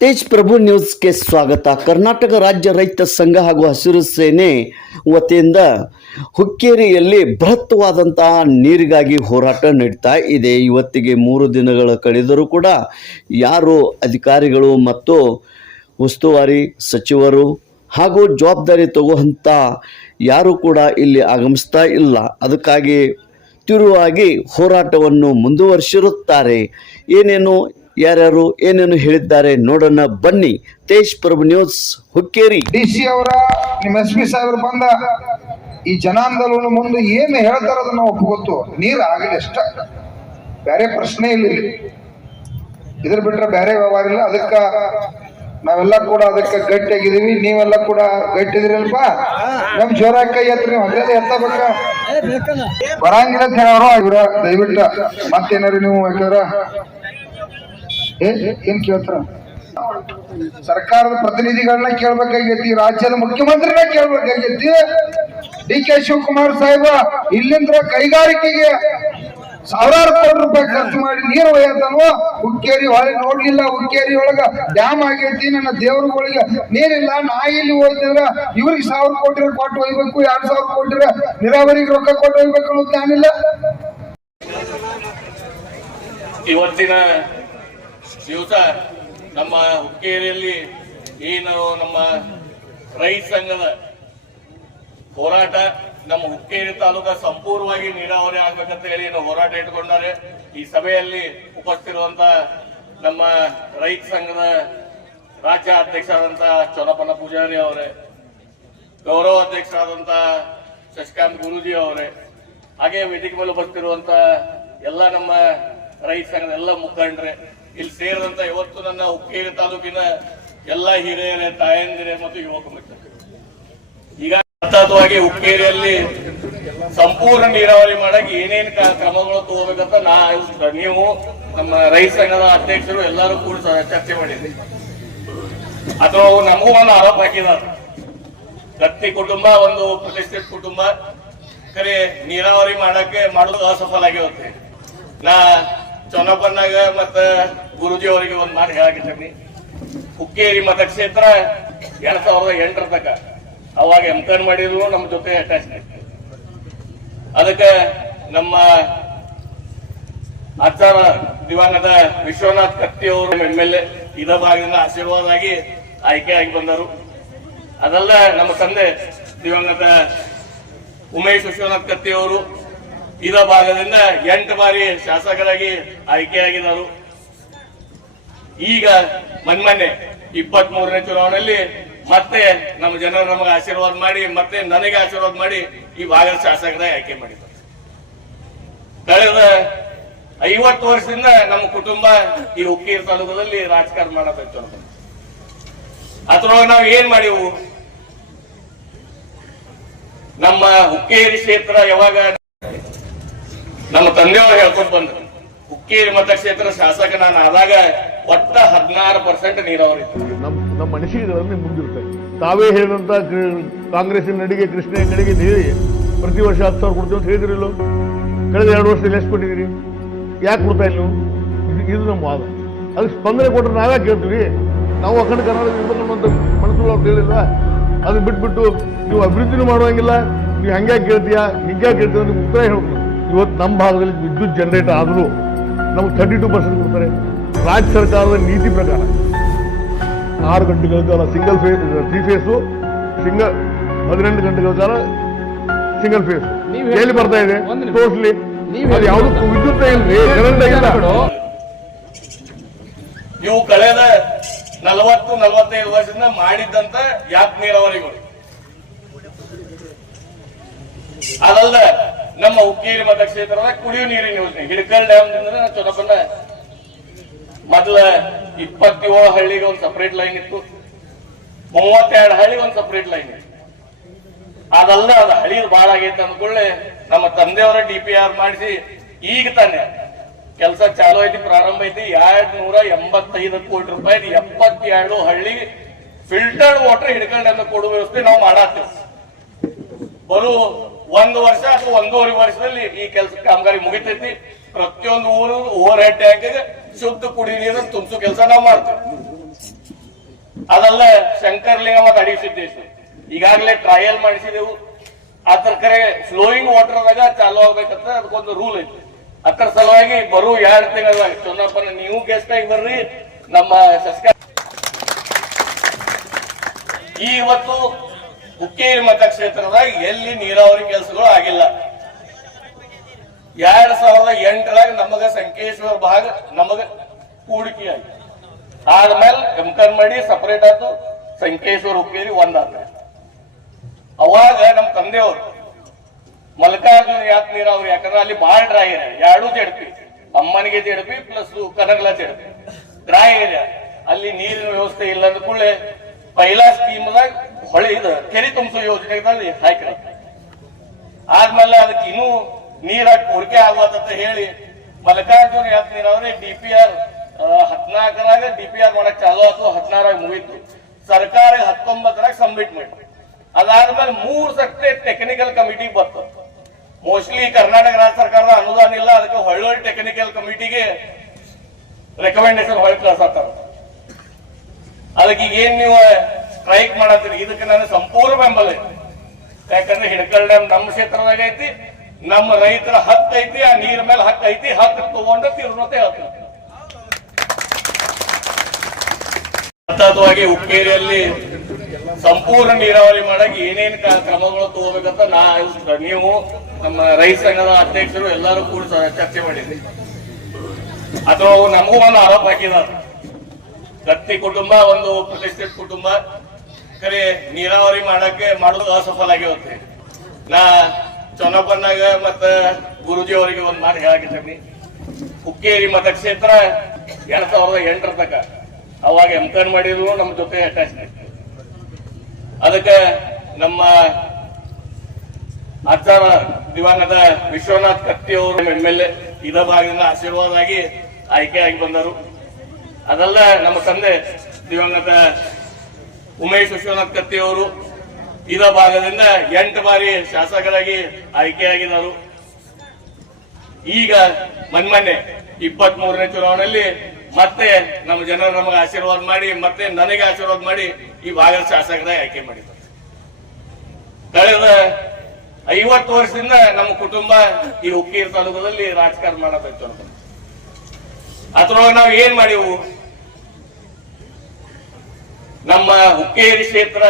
ತೇಜ್ ಪ್ರಭು ನ್ಯೂಸ್ಗೆ ಸ್ವಾಗತ. ಕರ್ನಾಟಕ ರಾಜ್ಯ ರೈತ ಸಂಘ ಹಾಗೂ ಹಸಿರು ಸೇನೆ ವತಿಯಿಂದ ಹುಕ್ಕೇರಿಯಲ್ಲಿ ಬೃಹತ್ವಾದಂತಹ ನೀರಿಗಾಗಿ ಹೋರಾಟ ನಡೀತಾ ಇದೆ. ಇವತ್ತಿಗೆ 3 ದಿನಗಳ ಕಳೆದರೂ ಕೂಡ ಯಾರು ಅಧಿಕಾರಿಗಳು ಮತ್ತು ಉಸ್ತುವಾರಿ ಸಚಿವರು ಹಾಗೂ ಜವಾಬ್ದಾರಿ ತಗುವಂಥ ಯಾರು ಕೂಡ ಇಲ್ಲಿ ಆಗಮಿಸ್ತಾ ಇಲ್ಲ. ಅದಕ್ಕಾಗಿ ತೀವ್ರವಾಗಿ ಹೋರಾಟವನ್ನು ಮುಂದುವರಿಸಿರುತ್ತಾರೆ. ಯಾರ್ಯಾರು ಏನೇನು ಹೇಳಿದ್ದಾರೆ ನೋಡೋಣ ಬನ್ನಿ. ತೇಜ್ ಪ್ರಭು ನ್ಯೂಸ್ ಹುಕ್ಕೇರಿ. DC ಅವರ ನಿಮ್ಮ SP ಸಾಹೇಬರು ಬಂದ ಈ ಜನಾಂದೋಲನ ಮುಂದೆ ಏನು ಹೇಳ್ತಾರ ಅದನ್ನ ಒಪ್ಪುಗೊತ್ತು. ನೀರು ಆಗಲಿ ಅಷ್ಟ, ಬೇರೆ ಪ್ರಶ್ನೆ ಇಲ್ಲ. ಇದ್ರ ಬಿಟ್ರೆ ಬೇರೆ ವ್ಯವಹಾರ ಇಲ್ಲ. ಅದಕ್ಕ ನಾವೆಲ್ಲ ಕೂಡ ಅದಕ್ಕೆ ಗಟ್ಟಿಯಾಗಿದ್ದೀವಿ. ನೀವೆಲ್ಲ ಕೂಡ ಗಟ್ಟಿದಿರಲ್ಪ. ನಮ್ ಜೋರಾಗಿ ಕೈ ಎತ್ರಿ, ನೀವು ಅದೇ ಎತ್ತಬೇಕ ಬರಂಗಿಲ್ಲ ಅಂತ ಹೇಳೋರು ಇವ್ರ. ದಯವಿಟ್ಟು ಮತ್ತೇನಾರು ನೀವು ಯಾಕಂದ್ರ ಏನ್ ಕೇಳ್ತಾರ, ಸರ್ಕಾರದ ಪ್ರತಿನಿಧಿಗಳನ್ನ ಕೇಳ್ಬೇಕಾಗೈತಿ, ರಾಜ್ಯದ ಮುಖ್ಯಮಂತ್ರಿನ ಕೇಳ್ಬೇಕಾಗೈತಿ. DK ಶಿವಕುಮಾರ್ ಸಾಹೇಬ ಇಲ್ಲಿಂದ ಕೈಗಾರಿಕೆಗೆ ಸಾವಿರಾರು ಕೋಟಿ ರೂಪಾಯಿ ಖರ್ಚು ಮಾಡಿ ನೀರು ಒಯ್ಯತನೋ. ಹುಕ್ಕೇರಿ ಹೊಳೆ ನೋಡ್ಲಿಲ್ಲ, ಹುಕ್ಕೇರಿ ಒಳಗ ಡ್ಯಾಮ್ ಆಗೈತಿ, ನನ್ನ ದೇವರುಗಳಿಗೆ ನೀರಿಲ್ಲ. ನಾ ಇಲ್ಲಿ ಹೋಯ್ತಿದ್ರ ಇವ್ರಿಗೆ 1000 ಕೋಟಿ ಕೊಟ್ಟು ಒಯ್ಬೇಕು, 2000 ಕೋಟಿ ನೀರಾವರಿಗೆ ರೊಕ್ಕ ಕೊಟ್ಟು ಒಯ್ಬೇಕು ಅನ್ನೋದು ನಾನಿಲ್ಲ. ಇವತ್ತಿನ ದಿವಸ ನಮ್ಮ ಹುಕ್ಕೇರಿಯಲ್ಲಿ ಏನು ನಮ್ಮ ರೈತ ಸಂಘದ ಹೋರಾಟ, ನಮ್ಮ ಹುಕ್ಕೇರಿ ತಾಲೂಕ ಸಂಪೂರ್ಣವಾಗಿ ನೀರಾವರಿ ಆಗ್ಬೇಕಂತ ಹೇಳಿ ಹೋರಾಟ ಇಟ್ಕೊಂಡಾರೆ. ಈ ಸಭೆಯಲ್ಲಿ ಉಪಸ್ಥಿತಿರುವಂತ ನಮ್ಮ ರೈತ ಸಂಘದ ರಾಜ್ಯ ಅಧ್ಯಕ್ಷರಾದಂತ ಚೊನಪನ ಪೂಜಾರಿ ಅವರೇ, ಗೌರವ ಅಧ್ಯಕ್ಷರಾದಂತ ಶಶಿಕಾಂತ್ ಗುರೂಜಿ ಅವರೇ, ಹಾಗೆ ವೇದಿಕೆ ಮೇಲೆ ಉಪಸ್ಥಿತಿರುವಂತ ಎಲ್ಲ ನಮ್ಮ ರೈತ ಸಂಘದ ಎಲ್ಲ ಮುಖಂಡರೇ, ಇಲ್ಲಿ ಸೇರಿದಂತ ಇವತ್ತು ನನ್ನ ಹುಕ್ಕೇರಿ ತಾಲೂಕಿನ ಎಲ್ಲ ಹಿರಿಯರೇ, ತಾಯಂದಿರೇ ಮತ್ತು ಯುವಕ ಮಿತ್ರರು, ಈಗ ಸತತವಾಗಿ ಹುಕ್ಕೇರಿಯಲ್ಲಿ ಸಂಪೂರ್ಣ ನೀರಾವರಿ ಮಾಡಕ್ಕೆ ಏನೇನು ಕ್ರಮಗಳು ತಗೋಬೇಕಂತ ನೀವು ನಮ್ಮ ರೈತ ಸಂಘದ ಅಧ್ಯಕ್ಷರು ಎಲ್ಲರೂ ಕೂಡ ಚರ್ಚೆ ಮಾಡಿದ್ರಿ. ಅಥವಾ ನಮಗೂ ಒಂದು ಆರೋಪ ಹಾಕಿದಾರೆ, ದತ್ತಿ ಕುಟುಂಬ ಒಂದು ಪ್ರತಿಷ್ಠಿತ ಕುಟುಂಬ, ಖರೆ ನೀರಾವರಿ ಮಾಡೋದು ಅಸಫಲ ಆಗಿರುತ್ತೆ. ನಾ ಚೊನಪನ್ನಾಗ ಮತ್ತ ಗುರುಜಿ ಅವರಿಗೆ ಒಂದ್ ಮಾತು ಹೇಳಾಕಿದ್ದೀನಿ. ಹುಕ್ಕೇರಿ ಮತಕ್ಷೇತ್ರ 2008 ತನಕ ಅವಾಗ ಎಂಕನ್ ಮಾಡಿದ್ರು, ನಮ್ಮ ಜೊತೆ ಅಟ್ಯಾಚ್ಮೆಂಟ್. ಅದಕ್ಕೆ ನಮ್ಮ ಆಚಾರ ದಿವಂಗತ ವಿಶ್ವನಾಥ್ ಕತ್ತಿ ಅವರು MLA ಇದ ಭಾಗದಿಂದ ಆಶೀರ್ವಾದ ಆಗಿ ಆಯ್ಕೆಯಾಗಿ ಬಂದರು. ಅದಲ್ಲ, ನಮ್ಮ ತಂದೆ ದಿವಂಗತ ಉಮೇಶ್ ವಿಶ್ವನಾಥ್ ಕತ್ತಿ ಅವರು ಇದ ಭಾಗದಿಂದ 8 ಬಾರಿ ಶಾಸಕರಾಗಿ ಆಯ್ಕೆಯಾಗಿದ್ದರು. ಈಗ ಮೊನ್ನೆ 23ನೇ ಚುನಾವಣೆಯಲ್ಲಿ ಮತ್ತೆ ನಮ್ಮ ಜನರು ನಮಗೆ ಆಶೀರ್ವಾದ ಮಾಡಿ, ಮತ್ತೆ ನನಗೆ ಆಶೀರ್ವಾದ ಮಾಡಿ ಈ ಭಾಗದ ಶಾಸಕರಾಗಿ ಆಯ್ಕೆ ಮಾಡಿದ್ದಾರೆ. ಕಳೆದ 50 ವರ್ಷದಿಂದ ನಮ್ಮ ಕುಟುಂಬ ಈ ಹುಕ್ಕೇರಿ ತಾಲೂಕದಲ್ಲಿ ರಾಜಕಾರಣ ಮಾಡಬೇಕು. ಅದ್ರೊಳಗೆ ನಾವು ಏನ್ ಮಾಡಿವು, ನಮ್ಮ ಹುಕ್ಕೇರಿ ಕ್ಷೇತ್ರ ಯಾವಾಗ ನಮ್ಮ ತಂದೆಯವರು ಹೇಳ್ಕೊಂಡು ಬಂದ್ರು, ಹುಕ್ಕೇರಿ ಮತಕ್ಷೇತ್ರ ಶಾಸಕ ನಾನು ಆದಾಗ ಒಟ್ಟ 16% ನೀರಾವರಿ ನಮ್ಮ ಮನಸ್ಸಿಗಳಲ್ಲಿ ಮುಂದಿರುತ್ತೆ. ತಾವೇ ಹೇಳಿದಂತ ಕಾಂಗ್ರೆಸ್ಸಿನ ನಡಿಗೆ, ಕೃಷ್ಣ ನಡಿಗೆ ಹೇಳಿ ಪ್ರತಿ ವರ್ಷ 10,000 ಕೊಡ್ತೀವಿ ಅಂತ ಹೇಳಿದ್ರಿಲ್ಲ. ಕಳೆದ 2 ವರ್ಷದಲ್ಲಿ ಎಷ್ಟು ಕೊಟ್ಟಿದ್ದೀರಿ? ಯಾಕೆ ಕೊಡ್ತಾ ಇಲ್ಲ? ಇದು ನಮ್ಮ ವಾದ. ಅದಕ್ಕೆ ಸ್ಪಂದನೆ ಕೊಟ್ಟರೆ ನಾವ್ಯಾಕೆ ಕೇಳ್ತೀವಿ? ನಾವು ಅಖಂಡ ಕರ್ನಾಟಕ ಇರ್ಬೇಕಂತ ಮನಸ್ಸು ಅವ್ರು ಹೇಳಿಲ್ಲ. ಅದನ್ನ ಬಿಟ್ಬಿಟ್ಟು ನೀವು ಅಭಿವೃದ್ಧಿನೂ ಮಾಡುವಂಗಿಲ್ಲ, ನೀವು ಹಂಗ್ಯಾಕೆ ಕೇಳ್ತೀಯಾ, ಹಿಂಗ್ಯಾಕೆ ಕೇಳ್ತೀಯ, ನಿಮ್ಗೆ ಉತ್ತರ ಹೇಳ್ಬೇಕು. ಇವತ್ತು ನಮ್ಮ ಭಾಗದಲ್ಲಿ ವಿದ್ಯುತ್ ಜನರೇಟ್ ಆದರೂ ನಮ್ಗೆ 32% ಕೊಡ್ತಾರೆ. ರಾಜ್ಯ ಸರ್ಕಾರದ ನೀತಿ ಪ್ರಕಾರ 6 ಗಂಟೆಗಳ ಕಾಲ ಸಿಂಗಲ್ ಫೇಸ್, 3 ಫೇಸು, 18 ಗಂಟೆಗಳ ಕಾಲ ಸಿಂಗಲ್ ಫೇಸ್. ಎಲ್ಲಿ ಬರ್ತಾ ಇದೆ ತೋರಿಸ್ಲಿ. ಅದು ಯಾವ್ದು ವಿದ್ಯುತ್ ಇಲ್ರಿ, ಕರೆಂಟ್ ಇಲ್ಲ. ನೀವು ಕಳೆದ 40-45 ವರ್ಷದಿಂದ ಮಾಡಿದ್ದಂತ ಯಾಕೆ ನೀರಾವರಿಗಳು ಅದಲ್ಲ. ನಮ್ಮ ಹುಕ್ಕೇರಿ ಮತಕ್ಷೇತ್ರದ ಕುಡಿಯುವ ನೀರಿನ ಯೋಜನೆ ಹಿಡಕಲ್ ಡ್ಯಾಮ್ ಚೊನಪನ್ನ ಮೊದಲ 27 ಹಳ್ಳಿಗೆ ಒಂದು ಸಪರೇಟ್ ಲೈನ್ ಇತ್ತು, 32 ಹಳ್ಳಿಗೆ ಒಂದು ಸಪರೇಟ್ ಲೈನ್ ಇತ್ತು. ಅದಲ್ಲ, ಅದು ಹಳ್ಳಿ ಬಾಳ ಆಗೈತೆ ಅಂದ್ಕೊಳ್ಳೆ ನಮ್ಮ ತಂದೆಯವರ DPR ಮಾಡಿಸಿ ಈಗ ತಾನೆ ಕೆಲಸ ಚಾಲು ಐತಿ, ಪ್ರಾರಂಭ ಐತಿ. 285 ಕೋಟಿ ರೂಪಾಯಿ 72 ಹಳ್ಳಿಗೆ ಫಿಲ್ಟರ್ಡ್ ವಾಟರ್ ಹಿಡ್ಕಲ್ ಡ್ಯಾಮ್ ಕೊಡುವ ವ್ಯವಸ್ಥೆ ನಾವು ಮಾಡಾತ್ತೇವೆ. ಬರು 1 ವರ್ಷ ಅಥವಾ 1.5 ವರ್ಷದಲ್ಲಿ ಈ ಕೆಲಸ ಕಾಮಗಾರಿ ಮುಗಿತೈತಿ. ಪ್ರತಿಯೊಂದು ಊರು ಓವರ್ ಹೆಡ್ ಟ್ಯಾಂಕ್ ಶುದ್ಧ ಕುಡಿ ನೀರನ್ನು ತುಂಬಿಸೋ ಕೆಲಸ ನಾವು ಮಾಡ್ತೇವೆ. ಅದಲ್ಲ ಶಂಕರ್ಲಿಂಗ ಮತ್ತು ಅಡಿಸಿದ್ದೇಶ್ವರ ಈಗಾಗಲೇ ಟ್ರಯಲ್ ಮಾಡಿಸಿದೆವು. ಅದ್ರ ಕರೆ ಫ್ಲೋಯಿಂಗ್ ವಾಟರ್ದಾಗ ಚಾಲು ಆಗ್ಬೇಕಂತ ಅದಕ್ಕೊಂದು ರೂಲ್ ಐತಿ. ಅದರ ಸಲುವಾಗಿ ಬರು 2 ತಿಂಗಳಾಗ ಚೊನ್ನಪ್ಪನ ನೀವು ಗೆಸ್ಟ್ ಆಗಿ ಬರ್ರಿ ನಮ್ಮ ಸಸ್ಕ. ಇವತ್ತು ಹುಕ್ಕೇರಿ ಮತಕ್ಷೇತ್ರದಾಗ ಎಲ್ಲಿ ನೀರಾವರಿ ಕೆಲಸಗಳು ಆಗಿಲ್ಲ. 2008 ನಮಗ ಸಂಕೇಶ್ವರ ಭಾಗ ನಮಗ ಹೂಡಿಕೆ ಆಯ್ತು. ಆದ್ಮೇಲೆ ಎಂಕರ್ ಮಾಡಿ ಸಪರೇಟ್ ಆಯ್ತು. ಸಂಕೇಶ್ವರ ಹುಕ್ಕೇರಿ ಒಂದಾದ. ಅವಾಗ ನಮ್ಮ ತಂದೆಯವರು ಮಲ್ಲಿಕಾರ್ಜುನ ಯಾಕೆ ನೀರಾವರಿ, ಯಾಕಂದ್ರೆ ಅಲ್ಲಿ ಬಹಳ ಡ್ರೈ ಏರಿಯಾ, 2 ಜಡ್ಪಿ, ಅಮ್ಮನಿಗೆ ಜಡ್ಪಿ ಪ್ಲಸ್ ಕನಗಲ ಜಡ್ಪಿ, ಡ್ರೈ ಏರಿಯಾ. ಅಲ್ಲಿ ನೀರಿನ ವ್ಯವಸ್ಥೆ ಇಲ್ಲ ಅಂದ ಕೂಡಲೇ ಪೈಲಾ ಸ್ಕೀಮ್ದಾಗ ಹೊಳೆ ಇದು ಕೆರೆ ತುಂಬಿಸೋ ಯೋಜನೆಗಳಲ್ಲಿ ಹಾಕಿ ಆದ್ಮೇಲೆ ಅದಕ್ಕೆ ಇನ್ನೂ ನೀರ ಪೂರಿಕೆ ಆಗುವಂತ ಹೇಳಿ ಮಲ್ಲಿಕಾರ್ಜುನ ಯಾಕೆ ನೀರಾವರಿ DPR 14ರಾಗ DPR ಮಾಡಕ್ ಚಾಲು ಆಯ್ತು. 16ರಾಗ ಮುಗಿತು. ಸರ್ಕಾರ 19ರಾಗ ಸಬ್ಮಿಟ್ ಮಾಡಿ. ಅದಾದ್ಮೇಲೆ 3 ಸರ್ತಿ ಟೆಕ್ನಿಕಲ್ ಕಮಿಟಿ ಬಂತು. ಮೋಸ್ಟ್ಲಿ ಕರ್ನಾಟಕ ರಾಜ್ಯ ಸರ್ಕಾರದ ಅನುದಾನ ಇಲ್ಲ, ಅದಕ್ಕೆ ಹೊಳ್ಳೊಳ್ಳಿ ಟೆಕ್ನಿಕಲ್ ಕಮಿಟಿಗೆ ರೆಕಮೆಂಡೇಶನ್ ಹೊಳೆ ಕಳ್ಸತ್ತಾರ. ಅದಕ್ಕೆ ಈಗ ಏನ್ ನೀವು ಸ್ಟ್ರೈಕ್ ಮಾಡತ್ತೀರಿ, ಇದಕ್ಕೆ ನಾನು ಸಂಪೂರ್ಣ ಬೆಂಬಲ ಐತಿ. ಯಾಕಂದ್ರೆ ಹಿಡಕಲ್ ಡ್ಯಾಮ್ ನಮ್ಮ ಕ್ಷೇತ್ರದಾಗ ಐತಿ, ನಮ್ಮ ರೈತರ ಹಕ್ಕು ಐತಿ, ಆ ನೀರ್ ಮೇಲೆ ಹಕ್ಕು ಐತಿ. ಹಕ್ಕು ತಗೊಂಡು ತೀರ್ನತೆ ಹೇಳ್ತೀನಿ. ಸತತವಾಗಿ ಹುಕ್ಕೇರಿಯಲ್ಲಿ ಸಂಪೂರ್ಣ ನೀರಾವರಿ ಮಾಡಕ್ಕೆ ಏನೇನು ಕ್ರಮಗಳು ತಗೋಬೇಕಂತ ನೀವು ನಮ್ಮ ರೈತ ಸಂಘದ ಅಧ್ಯಕ್ಷರು ಎಲ್ಲರೂ ಕೂಡ ಚರ್ಚೆ ಮಾಡಿದ್ರಿ. ಅಥವಾ ನಮಗೂ ಒಂದು ಆರೋಪ ಹಾಕಿದ್ದಾರೆ, ಕತ್ತಿ ಕುಟುಂಬ ಒಂದು ಪ್ರತಿಷ್ಠಿತ ಕುಟುಂಬ, ಖರೆ ನೀರಾವರಿ ಮಾಡೋದು ಅಸಫಲ ಆಗಿರುತ್ತೆ. ನಾ ಚೊನ್ನಪ್ಪನಾಗ ಮತ್ತ ಗುರುಜಿ ಅವರಿಗೆ ಒಂದ್ ಮಾತು ಹೇಳಾಕಿದ್ದೀನಿ. ಹುಕ್ಕೇರಿ ಮತಕ್ಷೇತ್ರ 2008 ತನಕ ಅವಾಗ ಎಂಕನ್ ಮಾಡಿದ್ರು ನಮ್ಮ ಜೊತೆ ಅಟ್ಯಾಚ್ಮೆಂಟ್. ಅದಕ್ಕೆ ನಮ್ಮ ಆಚಾರ ದಿವಂಗತ ವಿಶ್ವನಾಥ್ ಕತ್ತಿ ಅವರು MLA ಇದ ಭಾಗದಿಂದ ಆಶೀರ್ವಾದ ಆಗಿ ಆಯ್ಕೆ ಆಗಿ ಬಂದರು. ಅದಲ್ಲ ನಮ್ಮ ತಂದೆ ದಿವಂಗತ ಉಮೇಶ್ ವಿಶ್ವನಾಥ್ ಕತ್ತಿ ಅವರು ಇದ ಭಾಗದಿಂದ 8 ಬಾರಿ ಶಾಸಕರಾಗಿ ಆಯ್ಕೆಯಾಗಿದ್ದರು. ಈಗ ಮೊನ್ನೆ 23ನೇ ಚುನಾವಣೆಯಲ್ಲಿ ಮತ್ತೆ ನಮ್ಮ ಜನರು ನಮಗೆ ಆಶೀರ್ವಾದ ಮಾಡಿ, ಮತ್ತೆ ನನಗೆ ಆಶೀರ್ವಾದ ಮಾಡಿ ಈ ಭಾಗದ ಶಾಸಕರಾಗಿ ಆಯ್ಕೆ ಮಾಡಿದ್ದಾರೆ. ಕಳೆದ 50 ವರ್ಷದಿಂದ ನಮ್ಮ ಕುಟುಂಬ ಈ ಹುಕ್ಕೇರಿ ತಾಲೂಕದಲ್ಲಿ ರಾಜಕಾರಣ ಮಾಡಬೇಕು ಅಂತ. ಅದ್ರೊಳಗೆ ನಾವು ಏನ್ ಮಾಡಿವು, ನಮ್ಮ ಹುಕ್ಕೇರಿ ಕ್ಷೇತ್ರ